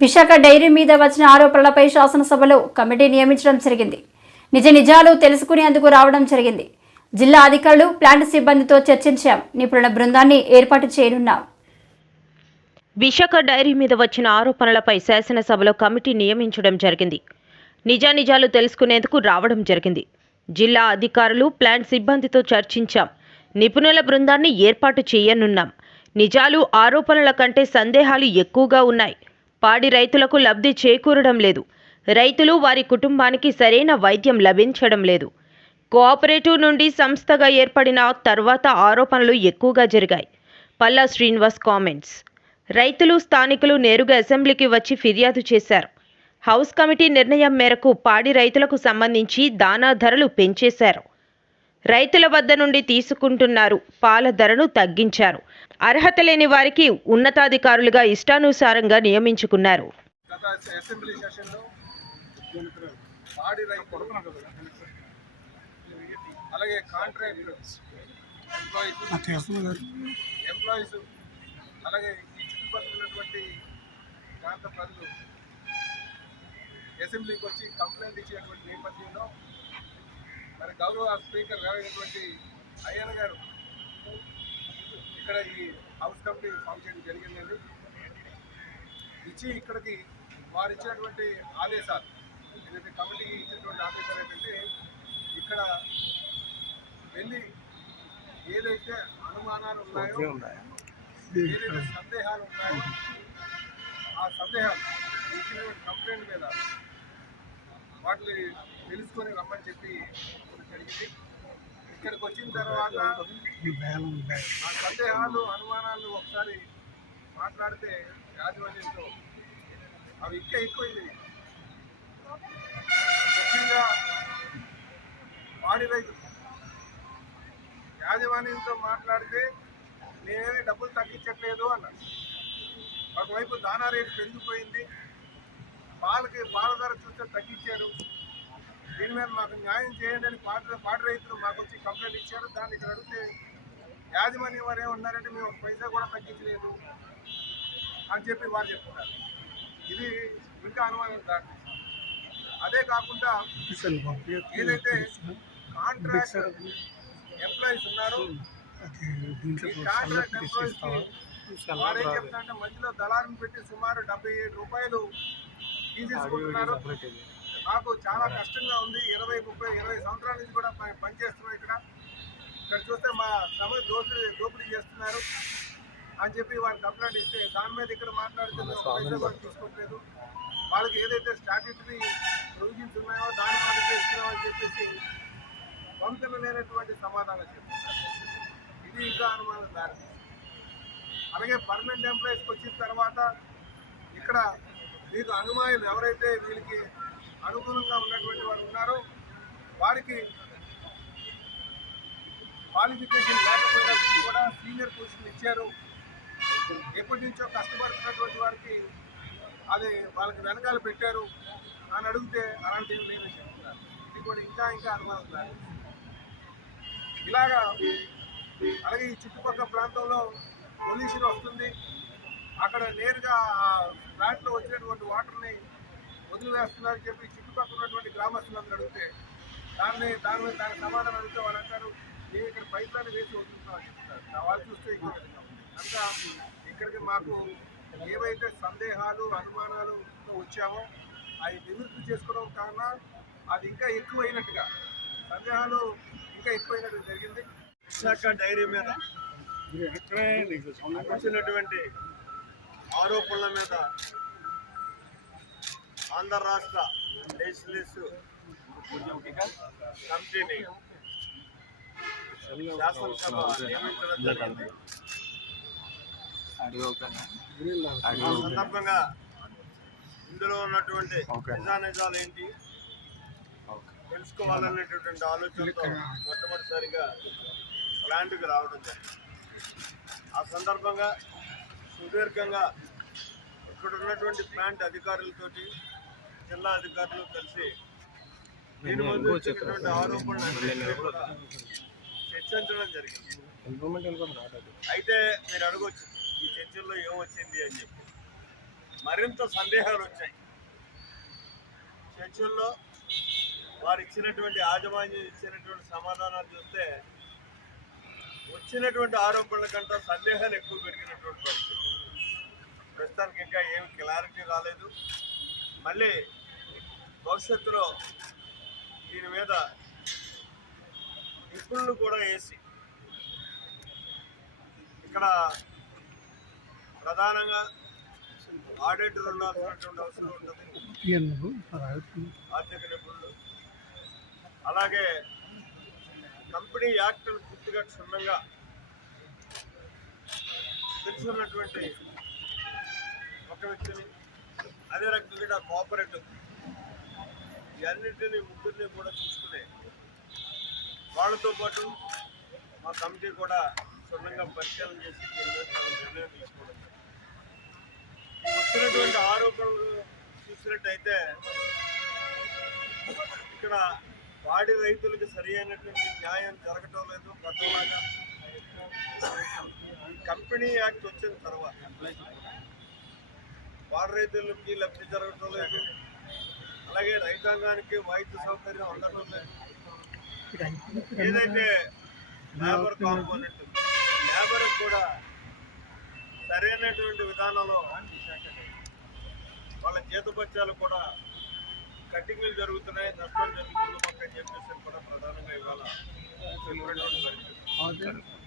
Visakha dairy మీద వచ్చిన ఆరోపణలపై శాసనసభలో కమిటీ నియమించడం జరిగింది. నిజ నిజాలు తెలుసుకునేందుకు రావడం జరిగింది. జిల్లా అధికారులు ప్లాంట్ సిబ్బందితో చర్చించాం. నిపుణుల బృందాన్ని ఏర్పాటు చేయనున్నాం. విశాఖ డైరీ మీద వచ్చిన ఆరోపణలపై శాసనసభలో కమిటీ నియమించడం జరిగింది. నిజానిజాలు తెలుసుకునేందుకు రావడం జరిగింది. జిల్లా అధికారులు ప్లాంట్ సిబ్బందితో చర్చించాం. నిపుణుల బృందాన్ని ఏర్పాటు చేయనున్నాం. నిజాలు ఆరోపణల కంటే సందేహాలు ఎక్కువగా ఉన్నాయి. పాడి రైతులకు లబ్ధి చేకూరడం లేదు. రైతులు వారి కుటుంబానికి సరైన వైద్యం లభించడం లేదు. కోఆపరేటివ్ నుండి సంస్థగా ఏర్పడిన తర్వాత ఆరోపణలు ఎక్కువగా జరిగాయి. పల్లా శ్రీనివాస్ కామెంట్స్. రైతులు స్థానికులు నేరుగా అసెంబ్లీకి వచ్చి ఫిర్యాదు చేశారు. హౌస్ కమిటీ నిర్ణయం మేరకు పాడి రైతులకు సంబంధించి దానా ధరలు పెంచేశారు. రైతుల వద్ద నుండి తీసుకుంటున్నారు. పాల ధరను తగ్గించారు. అర్హత లేని వారికి ఉన్నతాధికారులుగా ఇష్టానుసారంగా నియమించుకున్నారు. అసెంబ్లీ సెషన్లో అలాగే కాంట్రాక్ట్ ఎంప్లాయీస్ ఎంప్లాయీస్ అలాగే ఈ చుట్టుపక్కల ఉన్నటువంటి ప్రాంత ప్రజలు అసెంబ్లీకి వచ్చి కంప్లైంట్ ఇచ్చినటువంటి నేపథ్యంలో మరి గౌరవ స్పీకర్ గారైనటువంటి అయ్యన్న గారు ఇక్కడ ఈ హౌస్ కమిటీ ఫామ్ చేయడం జరిగిందండి. ఇచ్చి ఇక్కడికి వారు ఇచ్చినటువంటి ఆదేశాలు ఏదైతే కమిటీకి ఇచ్చినటువంటి ఆదేశాలు ఏంటంటే ఇక్కడ వెళ్ళి ఏదైతే అనుమానాలు ఉన్నాయో ఏదైతే సందేహాలు ఉన్నాయో ఆ సందేహాలు ఇచ్చినటువంటి కంప్లైంట్ మీద వాటిని తెలుసుకొని రమ్మని చెప్పి జరిగింది. ఇక్కడికి వచ్చిన తర్వాత ఆ సందేహాలు అనుమానాలు ఒకసారి మాట్లాడితే యాజమాన్యంతో అవి ఇంకా ఎక్కువైంది ముఖ్యంగా పాడి రైతులు యాజమాన్యంతో మాట్లాడితే నేనేమి డబ్బులు తగ్గించట్లేదు అన్నారు ఒకవైపు దానా రేటు పెరిగిపోయింది. పాలకి పాల ధర చూస్తే తగ్గించారు. దీని మీద మాకు న్యాయం చేయండి అని పాట పాట రైతులు మాకు వచ్చి కంప్లైంట్ ఇచ్చారు. దాన్ని ఇక్కడ అడిగితే యాజమాన్యం వారు ఏమన్నారంటే మేము పైసా కూడా తగ్గించలేదు అని చెప్పి వారు చెప్తున్నారు. ఇది ఇంకా అనుమానం దాటి. అదే కాకుండా ఏదైతే కాంట్రాక్ట్ ఎంప్లాయీస్ ఉన్నారో కాంట్రాక్ట్ ఎంప్లాయీస్ వారు ఏం చెప్తారంటే మధ్యలో దళారుని పెట్టి సుమారు డెబ్బై ఏడు రూపాయలు తీసేసుకుంటున్నారు మాకు చాలా కష్టంగా ఉంది. ఇరవై ముప్పై ఇరవై సంవత్సరాల నుంచి కూడా పని- పనిచేస్తున్నాం ఇక్కడ. ఇక్కడ చూస్తే మా శ్రమ దోపిడీ దోపిడీ చేస్తున్నారు అని చెప్పి వారు కంప్లైంట్ ఇస్తే దాని మీద ఇక్కడ మాట్లాడితే మేము ఒక పైసా కూడా తీసుకోవట్లేదు వాళ్ళకి ఏదైతే స్టాట్యూటరీ ప్రొవిజన్స్ ఉన్నాయో దాని మాట చేస్తున్నామని చెప్పేసి వంతన లేనటువంటి సమాధానం చెప్తున్నారు ఇది ఇంకా అనుమానం దారి. అలాగే పర్మనెంట్ ఎంప్లాయీస్కి వచ్చిన తర్వాత ఇక్కడ మీకు అనుమానులు ఎవరైతే వీళ్ళకి అనుగుణంగా ఉన్నటువంటి వారు ఉన్నారో. వారికి క్వాలిఫికేషన్ లేకపోయినప్పుడు కూడా సీనియర్ పొజిషన్ ఇచ్చారు. ఎప్పటి నుంచో కష్టపడుతున్నటువంటి వారికి అది వాళ్ళకి వెనకాల పెట్టారు. అని అడిగితే అలాంటివి లేదని చెప్తున్నారు. ఇది కూడా ఇంకా ఇంకా అనుమానం ఇలాగా అలాగే ఈ చుట్టుపక్కల ప్రాంతంలో పొల్యూషన్ వస్తుంది. అక్కడ నేరుగా ఫ్లాట్లో వచ్చినటువంటి వాటర్ని వదిలివేస్తున్నారని చెప్పి చుట్టుపక్కల ఉన్నటువంటి గ్రామస్తులందరూ అడిగితే దాన్ని దాని మీద దాని సమాధానం అడిగితే వాళ్ళు అంటారు మేము ఇక్కడ పైపులను వేసి వదులుతున్నామని చెప్తారు వాళ్ళు చూస్తే ఇంకో కనుక ఇక్కడికి మాకు ఏవైతే సందేహాలు అనుమానాలుతో వచ్చామో అవి నివృత్తి చేసుకోవడం కారణం అది ఇంకా ఎక్కువైనట్టుగా సందేహాలు ఇంకా ఎక్కువైనట్టు జరిగింది. విశాఖ డైరీ మీద వచ్చినటువంటి ఆరోపణల మీద ఆంధ్ర రాష్ట్ర లెజిస్లేటివ్ కమిటీని శాసనసభ నియమించడం జరిగింది ఆ సందర్భంగా ఇందులో ఉన్నటువంటి నిజానిజాలు ఏంటి? తెలుసుకోవాలనేటటువంటి ఆలోచనతో మొట్టమొదటిసారిగా ప్లాంట్కి రావడం జరిగింది. ఆ సందర్భంగా సుదీర్ఘంగా ఇక్కడ ఉన్నటువంటి ప్లాంట్ అధికారులతోటి జిల్లా అధికారులు కలిసి దీని ముందు వచ్చినటువంటి ఆరోపణలు చర్చించడం జరిగింది. అయితే మీరు అడగొచ్చు ఈ చర్చల్లో ఏమొచ్చింది అని చెప్పి. మరింత సందేహాలు వచ్చాయి. చర్చల్లో వారు ఇచ్చినటువంటి యాజమాన్యం ఇచ్చినటువంటి సమాధానాలు చూస్తే వచ్చినటువంటి ఆరోపణల కంటే సందేహాలు ఎక్కువ పెరిగినటువంటి పరిస్థితి. ప్రస్తుతానికి ఇంకా ఏమి క్లారిటీ రాలేదు. మళ్ళీ భవిష్యత్తులో దీని మీద నిపుణులు కూడా వేసి ఇక్కడ ప్రధానంగా ఆడిటర్ ఉండాల్సినటువంటి అవసరం ఉంటుంది. ఆర్థిక నిపుణులు. అలాగే కంపెనీ యాక్ట్ పూర్తిగా క్షుణ్ణంగా తెలుసున్నటువంటి ఒక వ్యక్తిని అదే రకంగా కోఆపరేటివ్ ఇవన్నిటిని ముగ్గురిని కూడా చూసుకునే వాళ్ళతో పాటు మా కమిటీ కూడా క్షుణ్ణంగా పరిశీలన చేసి నిర్ణయం తీసుకోవడం వచ్చినటువంటి ఆరోపణలు చూసినట్టయితే ఇక్కడ పాడి రైతులకు సరి అయినటువంటి న్యాయం జరగటం లేదు గతంలాగా కంపెనీ యాక్ట్ వచ్చిన తర్వాత వాడి రైతులకి లబ్ధి జరగటం లేదు. అలాగే రైతాంగానికి వైద్య సౌకర్యం ఉండటం లేదు ఏదైతే లేబర్ కాంపోనెంట్ లేబర్ కూడా సరైనటువంటి విధానంలో వాళ్ళ జీతపత్యాలు కూడా కటింగ్లు జరుగుతున్నాయి నష్టం జరుగుతుంది అని చెప్పేసి కూడా ప్రధానంగా ఇవాళ చెప్పినటువంటి పరిస్థితి.